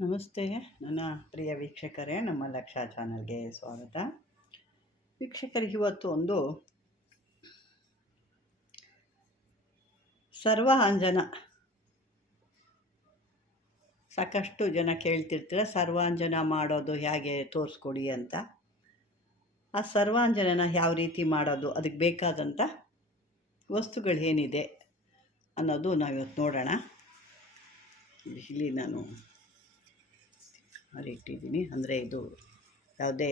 ನಮಸ್ತೆ ನನ್ನ ಪ್ರಿಯ ವೀಕ್ಷಕರೇ, ನಮ್ಮ ಲಕ್ಷ ಚಾನಲ್ಗೆ ಸ್ವಾಗತ. ವೀಕ್ಷಕರಿಗೆ ಇವತ್ತು ಒಂದು ಸರ್ವಾಂಜನ, ಸಾಕಷ್ಟು ಜನ ಕೇಳ್ತಿರ್ತೀರ ಸರ್ವಾಂಜನ ಮಾಡೋದು ಹೇಗೆ ತೋರಿಸ್ಕೊಡಿ ಅಂತ. ಆ ಸರ್ವಾಂಜನನ ಯಾವ ರೀತಿ ಮಾಡೋದು, ಅದಕ್ಕೆ ಬೇಕಾದಂಥ ವಸ್ತುಗಳು ಏನಿದೆ ಅನ್ನೋದು ನಾವಿವತ್ತು ನೋಡೋಣ. ಇಲ್ಲಿ ನಾನು ಇಟ್ಟಿದ್ದೀನಿ, ಅಂದರೆ ಇದು ಯಾವುದೇ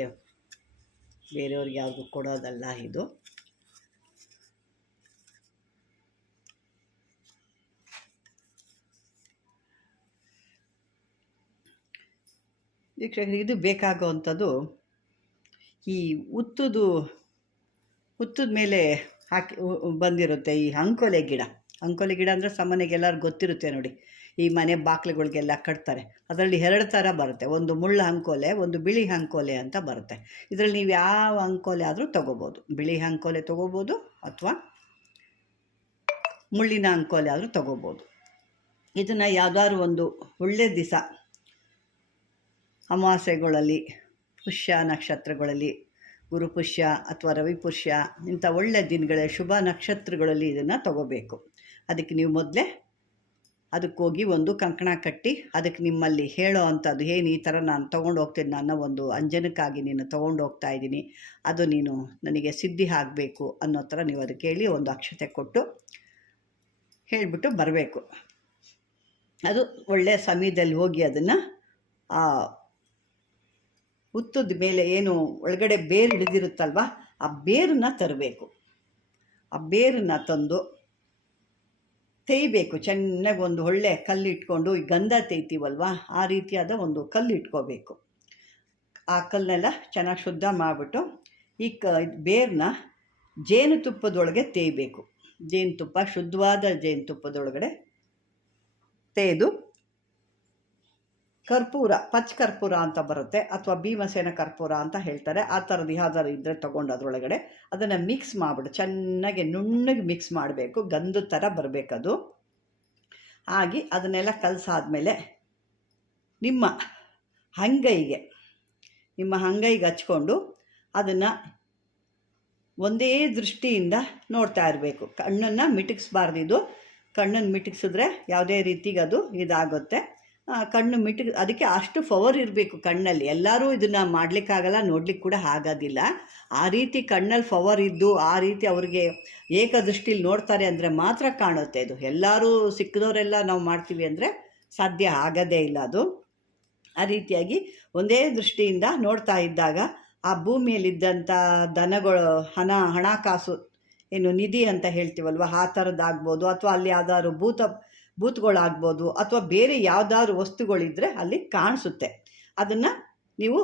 ಬೇರೆಯವ್ರಿಗೆ ಯಾವುದು ಕೊಡೋದಲ್ಲ. ಇದು ವೀಕ್ಷಕರಿಗೆ ಇದು ಬೇಕಾಗುವಂಥದ್ದು ಈ ಹುತ್ತದ ಮೇಲೆ ಹಾಕಿ ಬಂದಿರುತ್ತೆ ಈ ಅಂಕೋಲೆ ಗಿಡ. ಅಂಕೋಲೆ ಗಿಡ ಅಂದರೆ ಸಾಮಾನ್ಯಕ್ಕೆ ಎಲ್ಲರಿಗೂ ಗೊತ್ತಿರುತ್ತೆ ನೋಡಿ, ಈ ಮನೆ ಬಾಗಿಲುಗಳಿಗೆಲ್ಲ ಕಟ್ತಾರೆ. ಅದರಲ್ಲಿ 2 ಥರ ಬರುತ್ತೆ, ಒಂದು ಮುಳ್ಳು ಅಂಕೋಲೆ, ಒಂದು ಬಿಳಿ ಅಂಕೋಲೆ ಅಂತ ಬರುತ್ತೆ. ಇದರಲ್ಲಿ ನೀವು ಯಾವ ಅಂಕೋಲೆ ಆದರೂ ತೊಗೋಬೋದು, ಬಿಳಿ ಅಂಕೋಲೆ ತೊಗೋಬೋದು ಅಥವಾ ಮುಳ್ಳಿನ ಅಂಕೋಲೆ ಆದರೂ ತೊಗೋಬೋದು. ಇದನ್ನು ಯಾವುದಾದ್ರು ಒಂದು ಒಳ್ಳೆಯ ದಿವಸ, ಅಮಾವಾಸ್ಯೆಗಳಲ್ಲಿ, ಪುಷ್ಯ ನಕ್ಷತ್ರಗಳಲ್ಲಿ, ಗುರುಪುಷ್ಯ ಅಥವಾ ರವಿಪುಷ್ಯ, ಇಂಥ ಒಳ್ಳೆಯ ದಿನಗಳ ಶುಭ ನಕ್ಷತ್ರಗಳಲ್ಲಿ ಇದನ್ನು ತೊಗೋಬೇಕು. ಅದಕ್ಕೆ ನೀವು ಮೊದಲೇ ಅದಕ್ಕೋಗಿ ಒಂದು ಕಂಕಣ ಕಟ್ಟಿ, ಅದಕ್ಕೆ ನಿಮ್ಮಲ್ಲಿ ಹೇಳೋ ಅಂಥದ್ದು ಏನು, ಈ ಥರ ನಾನು ತೊಗೊಂಡು ಹೋಗ್ತೀನಿ, ನನ್ನ ಒಂದು ಅಂಜನಕ್ಕಾಗಿ ನೀನು ತೊಗೊಂಡು ಹೋಗ್ತಾ ಇದ್ದೀನಿ, ಅದು ನೀನು ನನಗೆ ಸಿದ್ಧಿ ಆಗಬೇಕು ಅನ್ನೋ ಥರ ನೀವು ಅದಕ್ಕೆ ಹೇಳಿ ಒಂದು ಅಕ್ಷತೆ ಕೊಟ್ಟು ಹೇಳಿಬಿಟ್ಟು ಬರಬೇಕು. ಅದು ಒಳ್ಳೆಯ ಸಮಯದಲ್ಲಿ ಹೋಗಿ ಅದನ್ನು ಆ ಹುತ್ತದ ಮೇಲೆ ಏನು ಒಳಗಡೆ ಬೇರು ಹಿಡಿದಿರುತ್ತಲ್ವ, ಆ ಬೇರನ್ನು ತರಬೇಕು. ಆ ಬೇರನ್ನು ತಂದು ತೇಯ್ಬೇಕು ಚೆನ್ನಾಗಿ. ಒಂದು ಒಳ್ಳೆ ಕಲ್ಲು ಇಟ್ಕೊಂಡು, ಈ ಗಂಧ ತೇಯ್ತೀವಲ್ವ ಆ ರೀತಿಯಾದ ಒಂದು ಕಲ್ಲು ಇಟ್ಕೋಬೇಕು. ಆ ಕಲ್ಲನ್ನೆಲ್ಲ ಚೆನ್ನಾಗಿ ಶುದ್ಧ ಮಾಡಿಬಿಟ್ಟು ಈ ಬೇರನ್ನ ಜೇನುತುಪ್ಪದೊಳಗೆ ತೇಯ್ಬೇಕು. ಜೇನುತುಪ್ಪ, ಶುದ್ಧವಾದ ಜೇನುತುಪ್ಪದೊಳಗಡೆ ತೇಯ್ದು ಕರ್ಪೂರ, ಪಚ್ಚ ಕರ್ಪೂರ ಅಂತ ಬರುತ್ತೆ, ಅಥವಾ ಭೀಮಸೇನ ಕರ್ಪೂರ ಅಂತ ಹೇಳ್ತಾರೆ, ಆ ಥರದ್ದು ಯಾವ್ದಾರು ಇದ್ದರೆ ತೊಗೊಂಡು ಅದರೊಳಗಡೆ ಅದನ್ನು ಮಿಕ್ಸ್ ಮಾಡಿಬಿಟ್ಟು ಚೆನ್ನಾಗಿ ನುಣ್ಣಗೆ ಮಿಕ್ಸ್ ಮಾಡಬೇಕು. ಗಂಧದ ಥರ ಬರಬೇಕದು. ಆಗಿ ಅದನ್ನೆಲ್ಲ ಕಲಸಾದ್ಮೇಲೆ ನಿಮ್ಮ ಅಂಗೈಗೆ ಹಚ್ಕೊಂಡು ಅದನ್ನು ಒಂದೇ ದೃಷ್ಟಿಯಿಂದ ನೋಡ್ತಾ ಇರಬೇಕು. ಕಣ್ಣನ್ನು ಮಿಟುಕಿಸ್ಬಾರ್ದು. ಇದು ಕಣ್ಣನ್ನು ಮಿಟುಕಿಸಿದ್ರೆ ಯಾವುದೇ ರೀತಿಗೆ ಅದು ಇದಾಗುತ್ತೆ. ಕಣ್ಣು ಅದಕ್ಕೆ ಅಷ್ಟು ಪವರ್ ಇರಬೇಕು ಕಣ್ಣಲ್ಲಿ. ಎಲ್ಲರೂ ಇದನ್ನು ಮಾಡಲಿಕ್ಕಾಗಲ್ಲ, ನೋಡ್ಲಿಕ್ಕೆ ಕೂಡ ಆಗೋದಿಲ್ಲ. ಆ ರೀತಿ ಕಣ್ಣಲ್ಲಿ ಪವರ್ ಇದ್ದು ಆ ರೀತಿ ಅವ್ರಿಗೆ ಏಕದೃಷ್ಟಿಲಿ ನೋಡ್ತಾರೆ ಅಂದರೆ ಮಾತ್ರ ಕಾಣುತ್ತೆ ಇದು. ಎಲ್ಲರೂ ಸಿಕ್ಕಿದವರೆಲ್ಲ ನಾವು ಮಾಡ್ತೀವಿ ಅಂದರೆ ಸಾಧ್ಯ ಆಗೋದೇ ಇಲ್ಲ ಅದು. ಆ ರೀತಿಯಾಗಿ ಒಂದೇ ದೃಷ್ಟಿಯಿಂದ ನೋಡ್ತಾ ಇದ್ದಾಗ ಆ ಭೂಮಿಯಲ್ಲಿದ್ದಂಥ ದನಗಳು, ಹಣಕಾಸು ಏನು ನಿಧಿ ಅಂತ ಹೇಳ್ತೀವಲ್ವ, ಆ ಥರದ್ದಾಗ್ಬೋದು, ಅಥವಾ ಅಲ್ಲಿ ಯಾವ್ದಾದ್ರು ಭೂತಗಳಾಗ್ಬೋದು, ಅಥವಾ ಬೇರೆ ಯಾವುದಾದ್ರು ವಸ್ತುಗಳಿದ್ದರೆ ಅಲ್ಲಿ ಕಾಣಿಸುತ್ತೆ. ಅದನ್ನು ನೀವು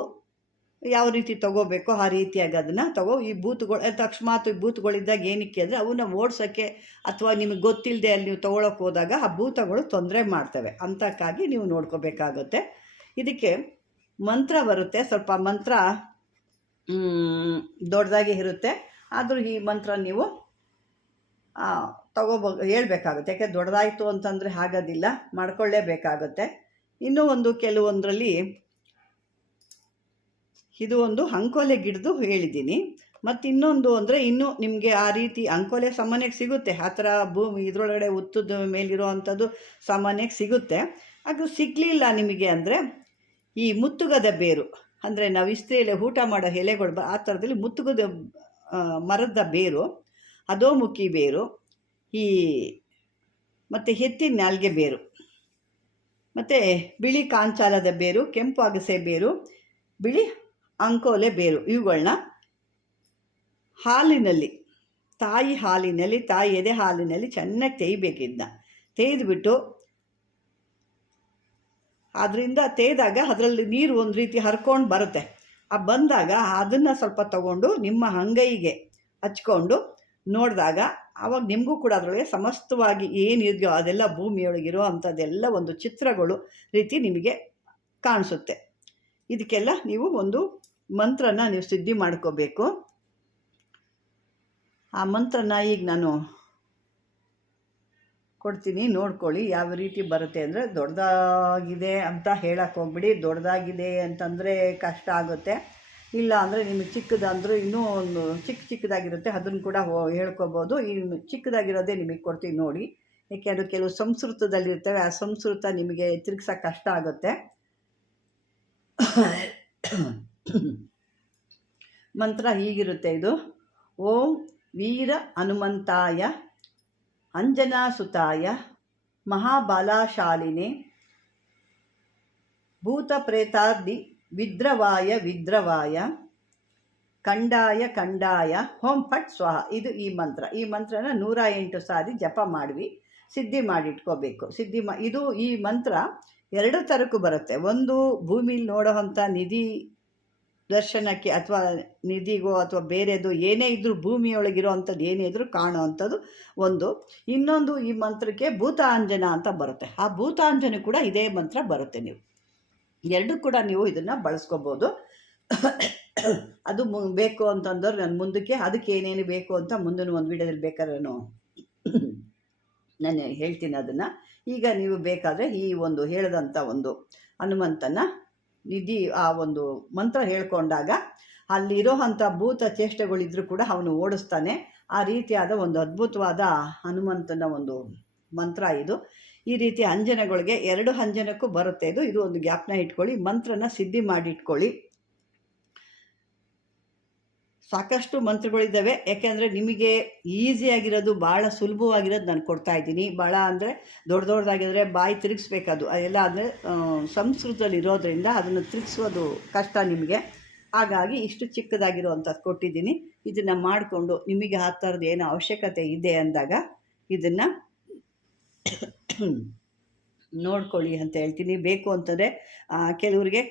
ಯಾವ ರೀತಿ ತೊಗೋಬೇಕೋ ಆ ರೀತಿಯಾಗಿ ಅದನ್ನು ಈ ಭೂತಗಳು ಅಕಸ್ಮಾತ್ ಭೂತಗಳಿದ್ದಾಗ ಏನಕ್ಕೆ ಅಂದರೆ ಅವನ್ನ ಓಡಿಸೋಕ್ಕೆ ಅಥವಾ ನಿಮಗೆ ಗೊತ್ತಿಲ್ಲದೆ ಅಲ್ಲಿ ನೀವು ತೊಗೊಳಕ್ಕೆ ಹೋದಾಗ ಆ ಭೂತಗಳು ತೊಂದರೆ ಮಾಡ್ತವೆ. ಅಂಥಕ್ಕಾಗಿ ನೀವು ನೋಡ್ಕೋಬೇಕಾಗುತ್ತೆ. ಇದಕ್ಕೆ ಮಂತ್ರ ಬರುತ್ತೆ, ಸ್ವಲ್ಪ ಮಂತ್ರ ದೊಡ್ಡದಾಗಿ ಇರುತ್ತೆ, ಆದರೂ ಈ ಮಂತ್ರ ನೀವು ಹೇಳ್ಬೇಕಾಗುತ್ತೆ. ಯಾಕೆ ದೊಡ್ಡದಾಯಿತು ಅಂತಂದರೆ ಆಗೋದಿಲ್ಲ, ಮಾಡ್ಕೊಳ್ಳೇಬೇಕಾಗುತ್ತೆ. ಇನ್ನೂ ಒಂದು ಕೆಲವೊಂದರಲ್ಲಿ ಇದು ಒಂದು ಅಂಕೋಲೆ ಗಿಡದು ಹೇಳಿದ್ದೀನಿ. ಮತ್ತು ಇನ್ನೊಂದು ಅಂದರೆ ಇನ್ನೂ ನಿಮಗೆ ಆ ರೀತಿ ಅಂಕೋಲೆ ಸಾಮಾನ್ಯಕ್ಕೆ ಸಿಗುತ್ತೆ, ಆ ಥರ ಇದರೊಳಗಡೆ ಹುತ್ತದ ಮೇಲಿರೋ ಅಂಥದ್ದು ಸಾಮಾನ್ಯಕ್ಕೆ ಸಿಗುತ್ತೆ. ಅದು ಸಿಗಲಿಲ್ಲ ನಿಮಗೆ ಅಂದರೆ ಈ ಮುತ್ತುಗದ ಬೇರು, ಅಂದರೆ ನಾವು ಇಸ್ತ್ರಿಯಲ್ಲಿ ಊಟ ಮಾಡೋ ಎಲೆಗಳು ಆ ಥರದಲ್ಲಿ ಮುತ್ತುಗದ ಮರದ ಬೇರು, ಅಧೋಮುಖಿ ಬೇರು, ಮತ್ತು ಎತ್ತಿನ ನಾಲ್ಗೆ ಬೇರು, ಮತ್ತು ಬಿಳಿ ಕಾಂಚಾಲದ ಬೇರು, ಕೆಂಪು ಅಗಸೆ ಬೇರು, ಬಿಳಿ ಅಂಕೋಲೆ ಬೇರು, ಇವುಗಳನ್ನ ಹಾಲಿನಲ್ಲಿ, ತಾಯಿ ಎದೆ ಹಾಲಿನಲ್ಲಿ ಚೆನ್ನಾಗಿ ತೇಯ್ಬೇಕಿದ್ದ. ತೇಯ್ದುಬಿಟ್ಟು ಅದರಿಂದ ತೇಯ್ದಾಗ ಅದರಲ್ಲಿ ನೀರು ಒಂದು ರೀತಿ ಹರ್ಕೊಂಡು ಬರುತ್ತೆ. ಆ ಬಂದಾಗ ಅದನ್ನು ಸ್ವಲ್ಪ ತಗೊಂಡು ನಿಮ್ಮ ಅಂಗೈಗೆ ಹಚ್ಕೊಂಡು ನೋಡಿದಾಗ ಆವಾಗ ನಿಮಗೂ ಕೂಡ ಅದರೊಳಗೆ ಸಮಸ್ತವಾಗಿ ಏನಿದೆಯೋ ಅದೆಲ್ಲ ಭೂಮಿಯೊಳಗಿರೋ ಅಂಥದ್ದೆಲ್ಲ ಒಂದು ಚಿತ್ರಗಳು ರೀತಿ ನಿಮಗೆ ಕಾಣಿಸುತ್ತೆ. ಇದಕ್ಕೆಲ್ಲ ನೀವು ಒಂದು ಮಂತ್ರನ ನೀವು ಸಿದ್ಧಿ ಮಾಡ್ಕೋಬೇಕು. ಆ ಮಂತ್ರನ ಈಗ ನಾನು ಕೊಡ್ತೀನಿ, ನೋಡ್ಕೊಳ್ಳಿ ಯಾವ ರೀತಿ ಬರುತ್ತೆ. ಅಂದರೆ ದೊಡ್ಡದಾಗಿದೆ ಅಂತ ಹೇಳಕ್ಕೆ ಹೋಗ್ಬಿಡಿ. ದೊಡ್ಡದಾಗಿದೆ ಅಂತಂದರೆ ಕಷ್ಟ ಆಗುತ್ತೆ. ಇಲ್ಲ ಅಂದರೆ ನಿಮಗೆ ಚಿಕ್ಕದಂದ್ರೆ ಇನ್ನೂ ಒಂದು ಚಿಕ್ಕದಾಗಿರುತ್ತೆ, ಅದನ್ನು ಕೂಡ ಹೇಳ್ಕೊಬೋದು. ಈ ಚಿಕ್ಕದಾಗಿರೋದೇ ನಿಮಗೆ ಕೊಡ್ತೀನಿ ನೋಡಿ. ಏಕೆಂದರೆ ಕೆಲವು ಸಂಸ್ಕೃತದಲ್ಲಿರ್ತವೆ, ಆ ಸಂಸ್ಕೃತ ನಿಮಗೆ ತಿರುಗ್ಸೋಕ್ಕೆ ಕಷ್ಟ ಆಗುತ್ತೆ. ಮಂತ್ರ ಹೀಗಿರುತ್ತೆ ಇದು: ಓಂ ವೀರ ಹನುಮಂತಾಯ ಅಂಜನಾಸುತಾಯ ಮಹಾಬಲಶಾಲಿನೇ ಭೂತಪ್ರೇತಾದಿ ವಿದ್ರವಾಯ ಕಂಡಾಯ ಓಂ ಫಟ್ ಸ್ವಾಹ. ಇದು ಈ ಮಂತ್ರ. ಈ ಮಂತ್ರನ 108 ಸಾರಿ ಜಪ ಮಾಡಿವಿ, ಸಿದ್ಧಿ ಮಾಡಿಟ್ಕೋಬೇಕು. ಇದು ಈ ಮಂತ್ರ 2 ಥರಕ್ಕೂ ಬರುತ್ತೆ. ಒಂದು ಭೂಮಿಲಿ ನೋಡೋವಂಥ ನಿಧಿ ದರ್ಶನಕ್ಕೆ ಅಥವಾ ನಿಧಿಗೋ ಅಥವಾ ಬೇರೆದು ಏನೇ ಇದ್ದರೂ ಭೂಮಿಯೊಳಗಿರೋ ಅಂಥದ್ದು ಏನೇ ಇದ್ದರೂ ಕಾಣೋ ಅಂಥದ್ದು ಒಂದು. ಇನ್ನೊಂದು ಈ ಮಂತ್ರಕ್ಕೆ ಭೂತಾಂಜನ ಅಂತ ಬರುತ್ತೆ. ಆ ಭೂತಾಂಜನ ಕೂಡ ಇದೇ ಮಂತ್ರ ಬರುತ್ತೆ. ನೀವು 2 ಕೂಡ ನೀವು ಇದನ್ನು ಬಳಸ್ಕೋಬೋದು. ಅದು ಬೇಕು ಅಂತಂದ್ರೆ ನಾನು ಮುಂದಕ್ಕೆ ಅದಕ್ಕೆ ಏನೇನು ಬೇಕು ಅಂತ ಮುಂದಿನ ಒಂದು ವೀಡಿಯೋದಲ್ಲಿ ಬೇಕಾದ್ರೆ ನಾನು ಹೇಳ್ತೀನಿ ಅದನ್ನು. ಈಗ ನೀವು ಬೇಕಾದರೆ ಈ ಒಂದು ಹೇಳಿದಂಥ ಒಂದು ಹನುಮಂತನ ನಿಧಿ ಆ ಒಂದು ಮಂತ್ರ ಹೇಳ್ಕೊಂಡಾಗ ಅಲ್ಲಿರೋ ಅಂಥ ಭೂತ ಚೇಷ್ಟೆಗಳಿದ್ರೂ ಕೂಡ ಅವನು ಓಡಿಸ್ತಾನೆ. ಆ ರೀತಿಯಾದ ಒಂದು ಅದ್ಭುತವಾದ ಹನುಮಂತನ ಒಂದು ಮಂತ್ರ ಇದು. ಈ ರೀತಿ ಅಂಜನಗಳಿಗೆ 2 ಅಂಜನಕ್ಕೂ ಬರುತ್ತೆ ಇದು ಒಂದು ಜ್ಞಾಪನ ಇಟ್ಕೊಳ್ಳಿ. ಮಂತ್ರನ ಸಿದ್ಧಿ ಮಾಡಿಟ್ಕೊಳ್ಳಿ. ಸಾಕಷ್ಟು ಮಂತ್ರಗಳಿದ್ದಾವೆ. ಯಾಕೆಂದರೆ ನಿಮಗೆ ಈಸಿಯಾಗಿರೋದು, ಭಾಳ ಸುಲಭವಾಗಿರೋದು ನಾನು ಕೊಡ್ತಾಯಿದ್ದೀನಿ. ಭಾಳ ಅಂದರೆ ದೊಡ್ಡದಾಗಿದ್ರೆ ಬಾಯಿ ತಿರುಗಿಸ್ಬೇಕದು. ಅದೆಲ್ಲ ಅಂದರೆ ಸಂಸ್ಕೃತದಲ್ಲಿ ಇರೋದರಿಂದ ಅದನ್ನು ತಿರುಗಿಸೋದು ಕಷ್ಟ ನಿಮಗೆ. ಹಾಗಾಗಿ ಇಷ್ಟು ಚಿಕ್ಕದಾಗಿರುವಂಥದ್ದು ಕೊಟ್ಟಿದ್ದೀನಿ. ಇದನ್ನು ಮಾಡಿಕೊಂಡು ನಿಮಗೆ ಆ ಥರದ್ದು ಏನೋ ಅವಶ್ಯಕತೆ ಇದೆ ಅಂದಾಗ ಇದನ್ನು ನೋಡ್ಕೊಳ್ಳಿ ಅಂತ ಹೇಳ್ತೀನಿ. ಬೇಕು ಅಂತಂದರೆ ಕೆಲವರಿಗೆ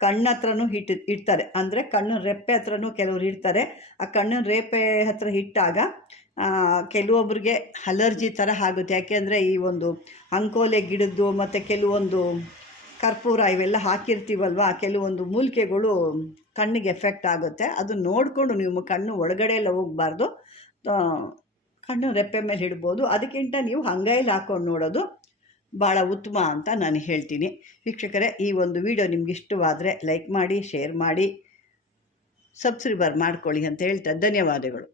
ಕಣ್ಣ ಹತ್ರನೂ ಇಡ್ತಾರೆ. ಅಂದರೆ ಕಣ್ಣು ರೆಪ್ಪೆ ಹತ್ರನೂ ಕೆಲವ್ರು ಇಡ್ತಾರೆ. ಆ ಕಣ್ಣಿನ ರೆಪ್ಪೆ ಹತ್ರ ಇಟ್ಟಾಗ ಕೆಲವೊಬ್ಬರಿಗೆ ಅಲರ್ಜಿ ಥರ ಆಗುತ್ತೆ. ಯಾಕೆಂದರೆ ಈ ಒಂದು ಅಂಕೋಲೆ ಗಿಡದ್ದು ಮತ್ತು ಕೆಲವೊಂದು ಕರ್ಪೂರ ಇವೆಲ್ಲ ಹಾಕಿರ್ತೀವಲ್ವ, ಕೆಲವೊಂದು ಮೂಲಿಕೆಗಳು ಕಣ್ಣಿಗೆ ಎಫೆಕ್ಟ್ ಆಗುತ್ತೆ. ಅದು ನೋಡಿಕೊಂಡು ನೀವು ಕಣ್ಣು ಒಳಗಡೆ ಎಲ್ಲ ಹೋಗಬಾರ್ದು, ಕಣ್ಣು ರೆಪ್ಪೆ ಮೇಲೆ ಇಡ್ಬೋದು. ಅದಕ್ಕಿಂತ ನೀವು ಅಂಗೈಲಿ ಹಾಕ್ಕೊಂಡು ನೋಡೋದು ಭಾಳ ಉತ್ತಮ ಅಂತ ನಾನು ಹೇಳ್ತೀನಿ. ವೀಕ್ಷಕರೇ, ಈ ಒಂದು ವಿಡಿಯೋ ನಿಮ್ಗೆ ಇಷ್ಟವಾದರೆ ಲೈಕ್ ಮಾಡಿ, ಶೇರ್ ಮಾಡಿ, ಸಬ್ಸ್ಕ್ರೈಬರ್ ಮಾಡ್ಕೊಳ್ಳಿ ಅಂತ ಹೇಳ್ತಾ ಧನ್ಯವಾದಗಳು.